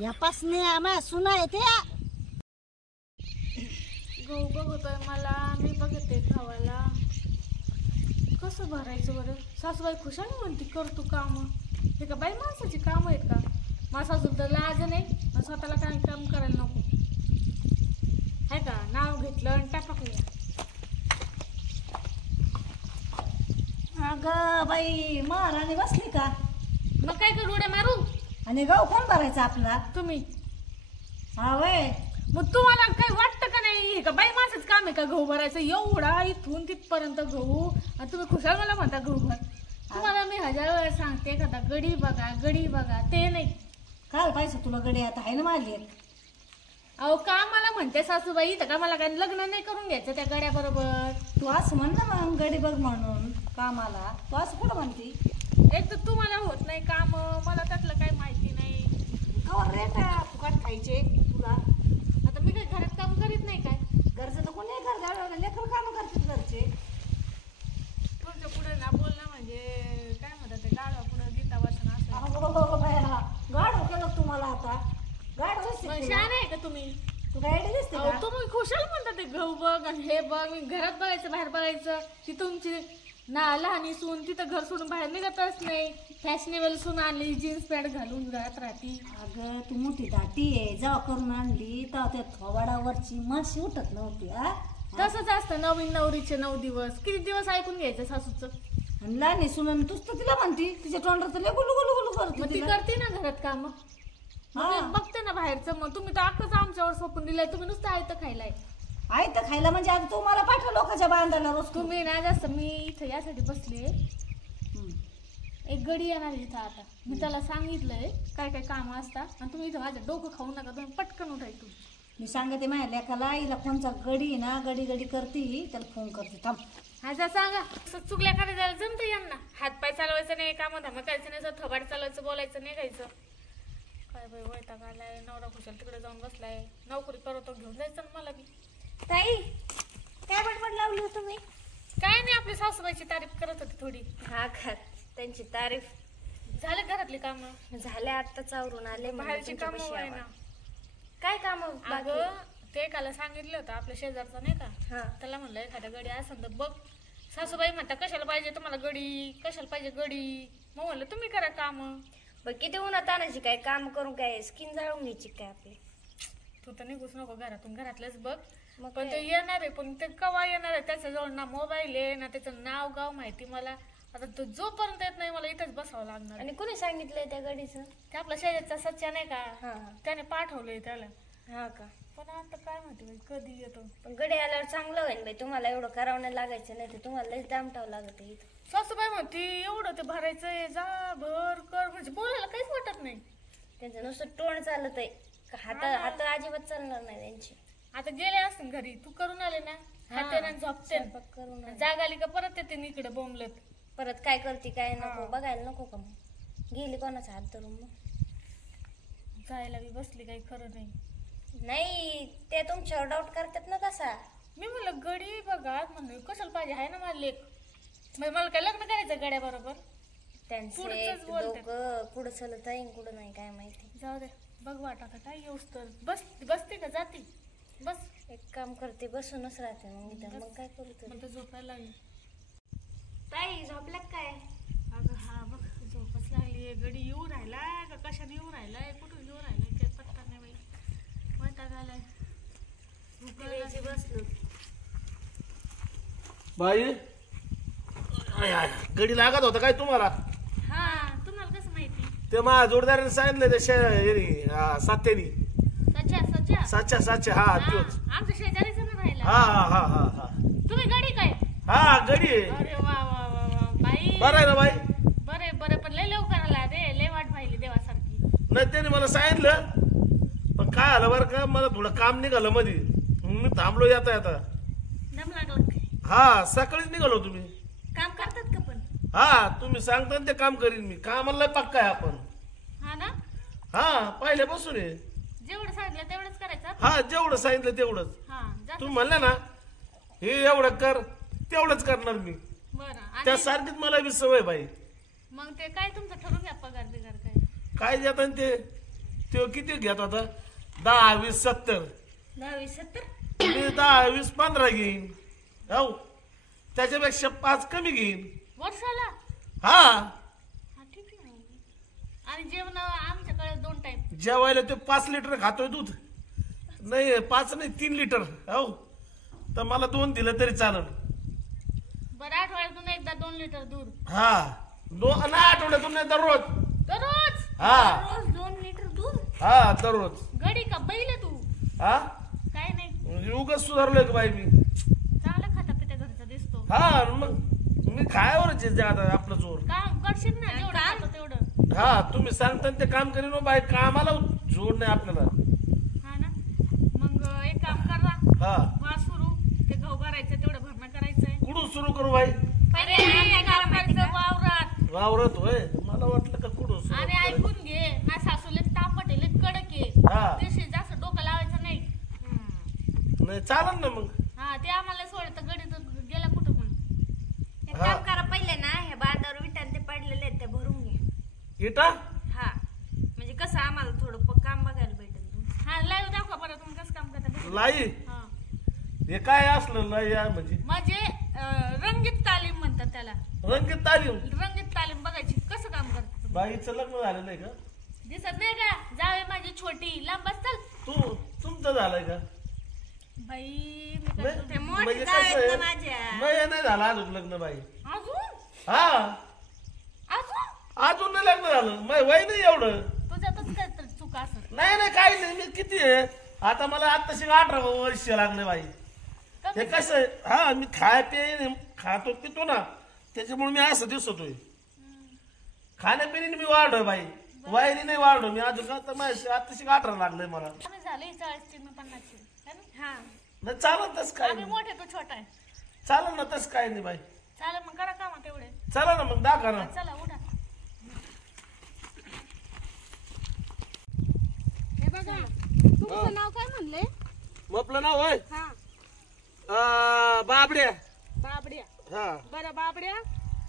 यापासने आम्हा सुना येते गहू बघतोय मला, मी बघते खावाला कसं भरायचं बरं. सासूबाई खुशाली म्हणते करतो काम. हे का बाई माणसाची काम आहेत का? माझा सासू तर लाज नाही, स्वतःला काय काम करायला नको आहे का? नाव घेतलं आणि टाकलं. अगं बाई महाराणी बसली का? मग काय करू उड्या मारू? आणि गहू कोण भरायचा आपला? तुम्ही. हा वय. मग तुम्हाला काही वाटतं का नाही? हे का बाई माणसाचं काम आहे का गहू भरायचं? एवढा इथून तिथपर्यंत गहू आणि तुम्ही खुशाल मला म्हणता गहू भर. तुम्हाला मी 1000 वेळा सांगते एखादा गडी बघा, गडी बघा, ते नाही. काय पाहिजे तुला गडी? आता आहे ना माझी. अहो का मला म्हणते सासूबाई तर का मला काय लग्न नाही करून घ्यायचं त्या गड्या बरोबर? तू असं म्हण ना मग गडी बघ म्हणून कामाला. तू असं कुठं म्हणती? एक तर तुम्हाला होत नाही काम, मला त्यातलं काही माहिती नाही. कवर रे का फुकट खायचे तुला? आता मी काही घरात काम करीत नाही काय? घरचं तर कोणी घर लेकर काम करतात घरचे. तुमच्या पुढे ना बोलणं म्हणजे काय म्हणतात ते गाडवा पुढे गीता वाचन असं. गाड केलं तुम्हाला आता. गाड छान आहे का तुम्ही? तू काय दिसते का? तुम्ही खुशाल म्हणता ते गहू बघ आणि हे बघ. मी घरात बघायचं बाहेर बघायचं. ती तुमची ना लहानी सून तिथं घर सोडून बाहेर निघतच नाही. फॅशनेबल सून आणली, जीन्स पॅन्ट घालून घरात राहती. अगं तू मोठी दाटी आहे. जेव्हा करून आणली तेव्हा त्या थोबाडावरची माशी उठत नव्हती. तसंच असतं नवीन नवरीचे 9 दिवस. किती दिवस ऐकून घ्यायचं सासूचं? आणि लहानी सून तूच तर तिला म्हणती तिच्या तोंडात तर गुलू गुलू गुलू करते. ती करते ना घरात काम. बघते ना बाहेरचं. मग तुम्ही तर अख्खच आमच्यावर सोपून दिलाय. तुम्ही नुसतं आयतं खायलाय. आयतं खायला म्हणजे आता तू मला पाठव लोकांच्या बांधायला रोज. तुम्ही ना जास्त. मी इथं यासाठी बसले, एक गडी येणार इथं. आता मी त्याला सांगितलंय काय काय काम असतात आणि तुम्ही इथं माझं डोकं खाऊ नका. तुम्ही पटकन उठायचं. मी सांगते माझ्या लेकाला, हिला कोणचा गडी ना गडी गडी करते, त्याला फोन करते. थांब हा सांगा. चुकल्या करायला जमतं यांना. हातपाय चालवायचं नाही, काम धाम करायचं नाही, थोबाड चालवायचं, बोलायचं नाही घ्यायचं. काय बाई वैताग आलाय. नवरा खुशाल तिकडे जाऊन बसलाय. नोकरी करतो घेऊन जायचं ना मला बी. ताई काय बडबड लावली हो तुम्ही? काय नाही, आपली सासूबाईची तारीफ करत होती थोडी. हा खा त्यांची तारीफ. झाले घरातली काम? झाले आत्ताच आवरून आले. बाहेरची काम आहे ना. काय काम? अगं ते काला सांगितलं होतं आपल्या शेजारचा नाही का, त्याला म्हणलं एखाद्या गडी असेल तर बघ. सासूबाई म्हणता कशाला पाहिजे तुम्हाला गडी, कशाला पाहिजे गडी. मग म्हणलं तुम्ही करा काम. बघ किती उन्हात आणायची काय काम करून, काय स्किन जाळून घ्यायची काय आपली? तू तर निघूच नको घरातून, घरातलंच बघ. पण ते येणार आहे, पण ते कवा येणार आहे? त्याच्याजवळ ना मोबाईल आहे ना त्याचं नाव गाव माहिती मला. आता तो जोपर्यंत येत नाही मला इथंच बसावं लागणार. आणि कोणी सांगितलंय त्या गडीचं? ते आपला शेजारचा सच्चा नाही का, त्याने पाठवलंय त्याला. हा का? पण आता काय माहिती कधी येतो. पण गडी आल्यावर चांगलं होईल बाई. तुम्हाला एवढं करावं नाही लागायचं, नाही तर तुम्हाला लयच दामटावं लागत इथं. सासूबाई म्हणती एवढं ते भरायचंय, जा भर कर, म्हणजे बोलायला काहीच वाटत नाही. त्यांचं नुसतं तोंड चालत आहे. हात हात अजिबात चालणार नाही त्यांची. आता गेले असतील घरी, तू करून आले ना, हाताने झोपते करून जाग आली का परत येते इकडे बोंबलत. परत काय करते काय नको बघायला नको का? मग गेली कोणाचा हात धरून मग जायला बी बसली, काही खरं नाही. नाही ते तुमच्यावर डाऊट करतात ना तसा. मी म्हणलं गडी बघा म्हणलं कशाला पाहिजे, आहे ना मला लेख. मला काय लग्न करायचं गड्या बरोबर? त्यांचे दोघं पुढं चलत आहे कुठं नाही काय माहिती. जाऊ दे बघ वाट. आता काय येऊस तर बसते का जाते? बस एक काम करते, बसूनच राहते. मग काय करू तर मला झोपायला लागली. ताई झोपल्या काय? अगं हा बघ झोपच लागली. गडी येऊ राहिला का कशाने येऊ राहिलाय, कुठून येऊ राहिलाय काय पत्ता नाही बाई. वैताग आलाय. बसलो बाई. गडी लागत होता काय तुम्हाला? हा तुम्हाला कसं माहिती? ते माझ्या जोडदाराने सांगितलं ते सात्यानी. साच्या हा तोच. आमच्या शेजारीच ना राहिला. हा हा हा हा हा. तुम्ही गडी काय? हा गडी. अरे वा वा वा वा बाई. बरं आहे ना बाई? बरे बरे, पण लय लवकर आला रे. लय वाट पाहिली देवासारखी. नाही त्याने मला सांगितलं, पण काय आलं बरं का, मला थोडं काम निघालं मध्ये, मी थांबलो येता येता. दम लागला? हा सकाळीच निघालो. तुम्ही काम करतात का पण? हा तुम्ही सांगता ते काम करीन मी. कामाला पक्का आहे आपण. हा ना. हा पहिल्यापासून आहे. जेवढं सांगितलं तेवढंच करायचं. हा जेवढं सांगितलं तेवढंच. तुम्ही म्हणलं ना हे एवढं कर, तेवढंच करणार मी. बरं त्यासारखीच मला बी सवय बाई. मग ते काय तुमचं ठरवून घ्या पगार बिगार काय काय देतात तो किती घेत होता 10 20 70 10 70 मी 10 20 15 घेईन हो त्याच्यापेक्षा 5 कमी घेईन वर्षाला? हा हा ठीक आहे. आणि जेवण आमच्याकडे 2 टाइम. जेवायला तो 5 लिटर खातोय दूध नाही 5 नाही 3 लिटर हो तर मला 2 दिलं तरी चालेल. बरं आठवड्यातून एकदा 2 लिटर दूध. हा 2 आठवड्यातून नाही दररोज. दररोज? हा रोज 2 लिटर दूध? हा दररोज. गडी का बैल आहे तू? हा काय नाही, म्हणजे उगाच सुधारलोय का बाई मी. चांगला खाता पिता घरचा दिसतो. हा मग मी खायावरच आहे ज्यादा आपलं जोर. काम करशील ना जेवढं खातो तेवढं. हा तुम्ही सांगता ते काम करीन हो बाई कामाला जोड नाही आपल्याला. हा ना मग एक काम करा हा वा सुरू ते गहू भरायचं तेवढं भरणं करायचंय. कुठून सुरू करू बाई. अरे कामाचं वावरात. वावरत होय मला वाटलं का कुठून सुरू अरे करायचं. ऐकून घे ना सासूले तापट आहे कडक आहे. हा दिवशी जास्त डोकं लावायचं नाही. नाही चालेल ना मग. हा ते आम्हाला सोड तर गडी तर गेला कुठं पण. एक काम करा पहिले ना हे बांधावर विटान ते पडलेले आहेत ते भरून घ्या. इटा हा म्हणजे कसं आम्हाला थोडं काम बघायला भेटेल. हा लाईव्ह दाखवा बरं तुम्ही कसं काम करता. लाई हा हे काय असलं लाई म्हणजे म्हणजे रंगीत तालीम म्हणतात त्याला. रंगीत तालीम. रंगीत तालीम बघायची कसं काम करतात तुम्ही. बाईचं लग्न झालं नाही का. दिसत नाही का जावे माझी छोटी लांब चल. तुमचं झालंय का. बाई मी काय नाही, ते मोठे म्हणजे जाव आहेत कसं ना आहे, माझ्या. नाही झालं अजून लग्न बाई. अजून हा अजून अजून नाही लग्न झालं मग वय नाही एवढं. तुझ्यातच काय तर चुका असत. नाही काही नाही मी किती आहे आता मला आताशी 18 वर्ष लागले बाई. हे कसं आहे हा मी खातो पितो ना त्याच्यामुळे मी असं दिसतोय. खाण्यापिण्याने मी वाढलोय बाई वयाने नाही वाढलो मी अजून का तर माझ्या आताशी 18 लागलंय मला. आम्ही झाले 40 मी 50. हा नाही चालेल तसं काय आम्ही नाही. मोठे तू छोटा आहे. चालेल ना तसं काय नाही बाई. चालेल मग करा काम तेवढे. चला ना मग दाखवा ना. चला उठा. हे बघा तुमचं नाव काय म्हणले. मग आपलं नाव आहे हा बाबड्या. बाबड्या. हा बरं बाबड्या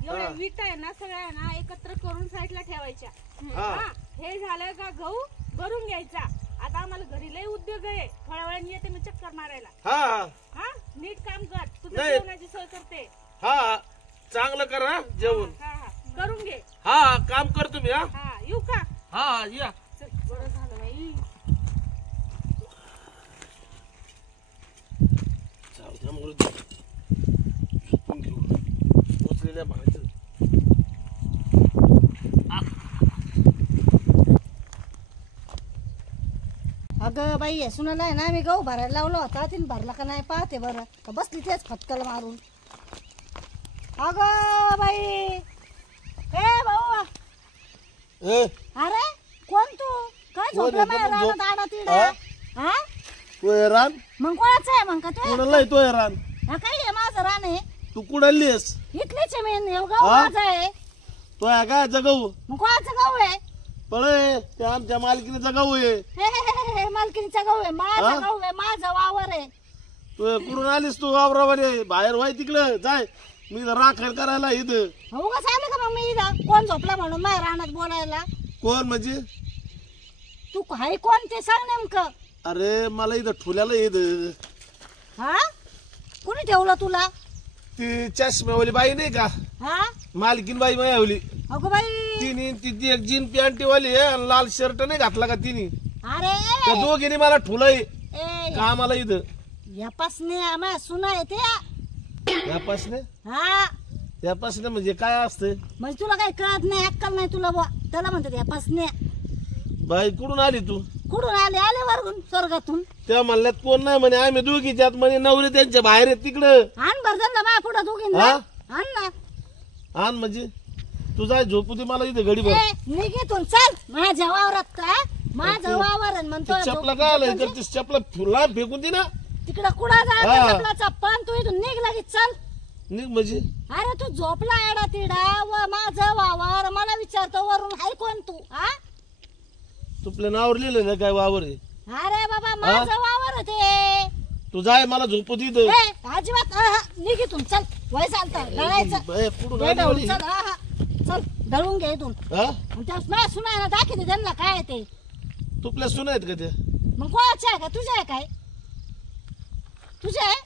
एवढ्या विटा आहे ना सगळ्या आहे ना एकत्र करून साईडला ठेवायच्या. हा. हा हे झालं का गहू भरून घ्यायचा. आता आम्हाला घरी लय उद्योग आहे थोड्या वेळाने येते मी चक्कर मारायला. हा हा नीट काम कर तुझं नाही. जेवणाची सोय करते. हा चांगलं करा जेवण. हा हा करून घे. हा काम करतो मी. हा हा येऊ का. हा या. चल बरं झालं बाई. झोपून घेऊ पोचलेल्या भागाचं. अगं बाई हे सुनाला आहे ना मी गहू भरायला लावला होता तिने भरला का नाही पाहते बरं का बसली तेच फटकल मारून. अगं बाई ए भाऊ अरे कोण तू काय झोपला माझ्या रानात आडा तिडा. हा तू रान मग कोणाचं आहे मग का ते. कुणाला तो रान. हा काय आहे माझं रान आहे तू कुणालीस इथलेच आहे मी गहू माझा आहे. तो काय जगाऊ मग कोणाचं गहू आहे. पळे ते आमच्या मालकीचा गहू आहे. हे मालकीचा गहू आहे माझा गहू आहे माझा वावर आहे. तू कुठून आलीस तू वावरावर बाहेर व्हाय तिकडं जाय मी राखण करायला इथं. उगाच आले का मग मी इथं कोण झोपला म्हणून माझ्या रानात बोलायला. कोण म्हणजे तू हाय कोण ते सांग नेमकं. अरे मला इथं ठुल्याला इथं. हा कोणी ठेवलं तुला. ती चष्म्यावाली बाई नाही का हा मालकीन बाई मायावली. अगो बाई तिने ती एक जीन पॅन्टी वाली आहे आणि लाल शर्ट नाही घातला का तिने अरे त्या दोघीने मला ठुलय ए कामाला इथं. यापासने आम्हा सुना येते यापासने हा यापासने म्हणजे काय असतं. म्हणजे तुला काही कळत नाही अक्कल नाही तुला बुवा त्याला म्हणतात यापासने. बाई कुठून आली तू. कुठून आले आले वरगून स्वर्गातून. त्या म्हणल्यात कोण नाही म्हणे आम्ही दोघी त्यात म्हणे नवरे त्यांच्या बाहेर आहेत तिकडं. आण भरजन ना माझ्या पुढं दोघींना हा? आण ना. आण म्हणजे तू जाय झोपू दे मला इथं घडी भर. ए, निघितून चल माझ्या वावरात का माझा वावर आहे म्हणतो चपला काय आलं करतेस चपला फुला फेकून दे ना तिकडं कुठं हा. जा चपलाचा पण तू इथून निघ लगेच चल. निघ म्हणजे अरे तू झोपला एडा तिडा व माझं वावर मला विचारतो वरून हाय कोण तू. हा तुपल्या नावावर लिहिलं ना काय वावर आहे. अरे बाबा माझं वावर ते. तू जाय मला झोपू दे इथं. ए, अजिबात निघितून चल वय चालतं ढळायचं. बाई, कुठून हे आली ढळून वाली? चल चल ढळून घे इथून. हा? आणि त्या माझ्या सुनायला दाखवते त्यांना काय आहे ते. तुपल्या सुना आहेत का ते मग कोणाचं आहे का तुझं आहे काय तुझं आहे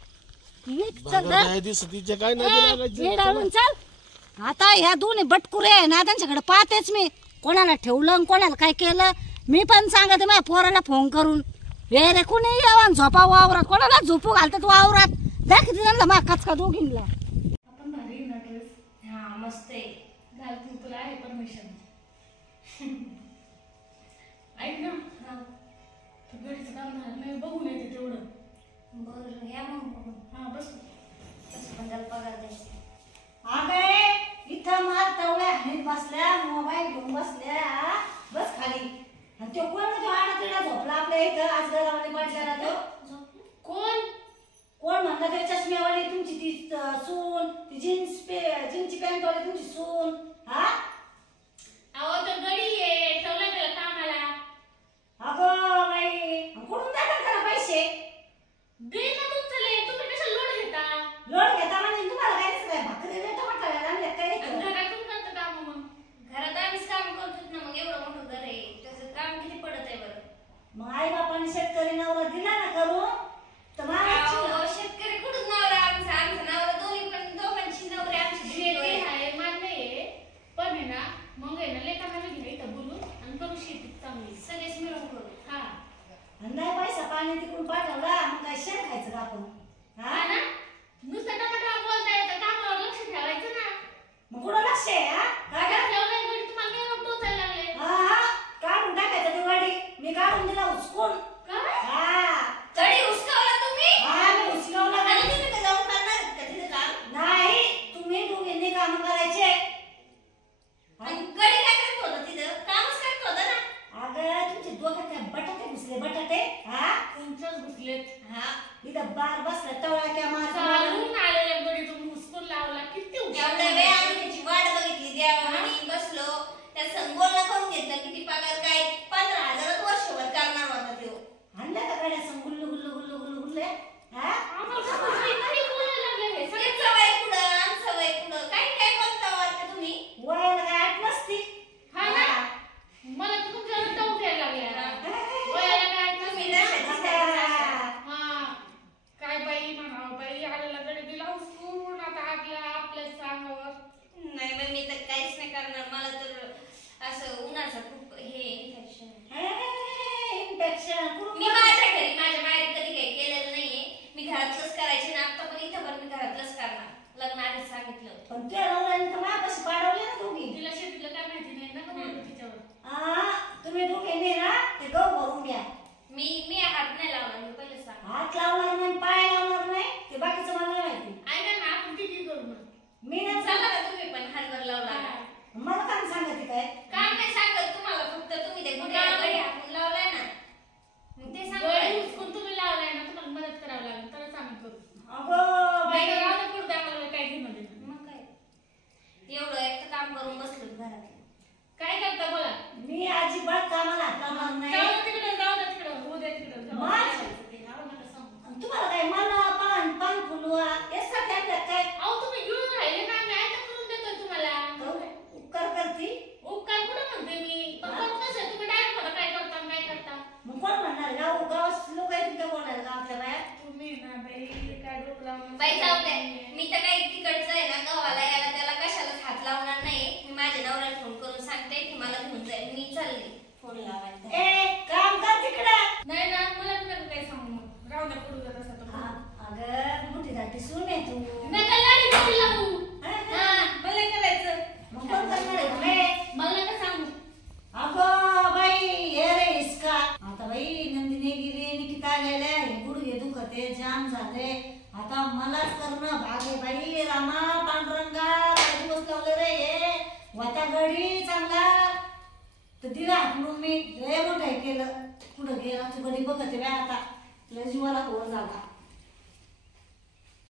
चल बघा, दिसतीच्या काय नाही लागायचं. चल आता ह्या दोन्ही बटकुरे आहे ना त्यांच्याकडे पाहतेच मी कोणाला ठेवलं आणि कोणाला काय केलं मी पण सांगते माझ्या पोराला फोन करून हे रे कोणी यावं झोपा वावरात कोणाला झोपू घालतात वावरात दाखवते त्यांना मा कचका दोघींना आपण भारी आहे ना ड्रेस हा मस्त आहे घाल तू तुला आहे परमिशन ऐक ना तू घरीचं काम झालं नाही बघून येते तेवढं बरं या मग बघून. हा बस तसं पण त्याला पगार द्यायचा अगे इथं मार तवळ्या हानीत बसल्या मोबाईल घेऊन बसल्या बस खाली आणि तो कोण तो आडा तिडा झोपला आपल्या इथं आज घरामध्ये पडलेला तो कोण म्हणला ते चष्म्यावाली तुमची ती सून ती जीन्सची पॅन्ट वाली तुमची सून हा अहो तो गडी आहे ठेवला त्याला कामाला अगो बाई कुठून देतात त्याला पैसे दे ना तुमचं लय तुम्ही कशाला लोड घेता लोड घेता म्हणजे तुम्हाला काय दिसत भाकरी देतो म्हटलं आणले काय घरातून करतं काम मग घरात आम्हीच काम करतो ना मग एवढं मोठं घर आहे त्याचं काम किती पडत आहे बरं मग आई बापाने शेतकरी नवरा दिला ना करून तर मला अहो, शेतकरी कुठून नवरा आमचा नवरा दोघांची नवरे आमची शेती शेती आहे मान्य आहे पण आहे ना मग आहे ना लेखाला घ्या इथं बोलून आणि करू शेती चांगली सगळेच मिळून करू हा नाही पैसा पाणी तिकडून पाठवला मग काय शेण खायचं का आपण हा ना नुसतं टमाटर बोलता येतं कामावर लक्ष ठेवायचं ना मग कुठं लक्ष आहे हा काय काय ठेवलंय घरी तुम्हाला काय टोचायला लागले हा काढून टाकायचं ती गाडी मी काढून दिला उचकून काय हा कडी उचकावला तुम्ही हा मी उचलवला आणि तुम्ही तर जाऊन करणार आहेत का तिथे काम नाही तुम्ही दोघींनी काम करायचे आणि कडी काय करत होतं तिथं कामच करत होतं ना अगं तुमचे डोक्यात काय बटाटे घुसले बटाटे हा तुमच्याच घुसलेत हा इथं बार बसला तवळा क्या माझा चालून आलेल्या गडी तुम्ही हुसकून लावला किती एवढ्या वेळ आम्ही त्याची वाट बघितली देवानी बसलो त्या संग बोलणं करून घेतलं किती पगार काय 15,000 वर्षभर करणार होता तो आणलं का गाड्या संग गुल्लू गुल्लू गुल्लू गुल्लू गुल्ले हा आम्हाला काही बोलायला लागले हे सगळे तेच सवय पुढं आणि सवय पुढं काय काय बोलता वाटतं तुम्ही वयाला काय आठ नसती हा ना मला तर तुमच्यावर डाऊट यायला लागला वयाला काय तुम्ही नसेल. नशाची सारखी हा काय बाई म्हणावं बाई आलेला गडी दिला हुसकून आता आपल्या सांगावर नाही बाई मी तर काहीच नाही करणार मला तर असं उन्हाचं खूप हे इन्फेक्शन इन्फेक्शन मी माझ्या घरी माझ्या माहेरी कधी काही केलेलं नाहीये मी घरातलंच करायचे ना आता पण इथं पण मी घरातलंच करणार लग्न आधीच सांगितलं होतं पण त्या नवऱ्याने तर माझ्यापाशी पाडवले ना दोघी तिला शेतीला काय माहिती नाही ना का तिच्यावर हा तुम्ही दोघींनी ना ते गहू भरून घ्या मी हात नाही लावणार मी पहिले सांग हात लावणार नाही पाय लावणार नाही ते बाकीचं मला नाही माहिती ऐका ना आपण किती करू मग मी नाही चला ना तुम्ही पण हातभर लावला मला काय सांगते काय काम नाही सांगत तुम्हाला फक्त तुम्ही ते गुढ्याला गडी हाकून लावलाय ना मग ते गडी सांग हुसकून तुम्ही लावलाय ना तुम्हाला मदत करावं लागेल तरच आम्ही करू अगं बाई नाही तर राहू दे, पुढे द्या मला काय घेणं देणं. मग काय एवढं एक तर काम करून बसलो घरात काय करता बोला मी अजिबात कामाला हात लावणार नाही जाऊ द्या तिकडं होऊ द्या तिकडं जाऊ माझ- द्या. अहो, नका सांगू. तुम्हाला काय मला पान पान फुलवा यासाठी आणलं काय अहो, तुम्ही घेऊन राहिले ना मी आता करून देतोय तुम्हाला उपकार करती उपकार कुठं म्हणते मी पण करत नसेल तुम्ही डायरेक्ट मला काय करता आणि काय करता मग कोण म्हणणार गावात लोक आहेत तुमच्या बोलायला गावातल्या बाया तुम्ही ना बाई काय डोकं लावून बाई जाऊ दे मी तर काही तिकडचं आहे ना गावाला यायला त्याला कशालाच हात लावणार नाही मी माझ्या नवऱ्याला फोन करून सांगते की मला घेऊन जाईल मी चालले फोन लावायला ए काम कर तिकडं नाही ना मला नका काय सांगू मग राहू द्या पडू द्या तसा तो अगं मोठी धाटी सून आहे तू नका लाडी बिडी लावू हा, मला नाही करायचं मग कोण करणार आहे गं? मला नका सांगू अगं बाई हे रे इसका आता बाई नंदिनी गिरी निकिता गेल्या हे गुडघे दुखते जाम झाले आता मलाच करणं भाग आहे बाई रामा पांडुरंगा काय दिवस लावले रे हे वाता गडी चांगला तर दिला हाकलून मी लय मोठं हे केलं पुढं गेला तू गडी बघते बाई आता लय जीवाला घोर झाला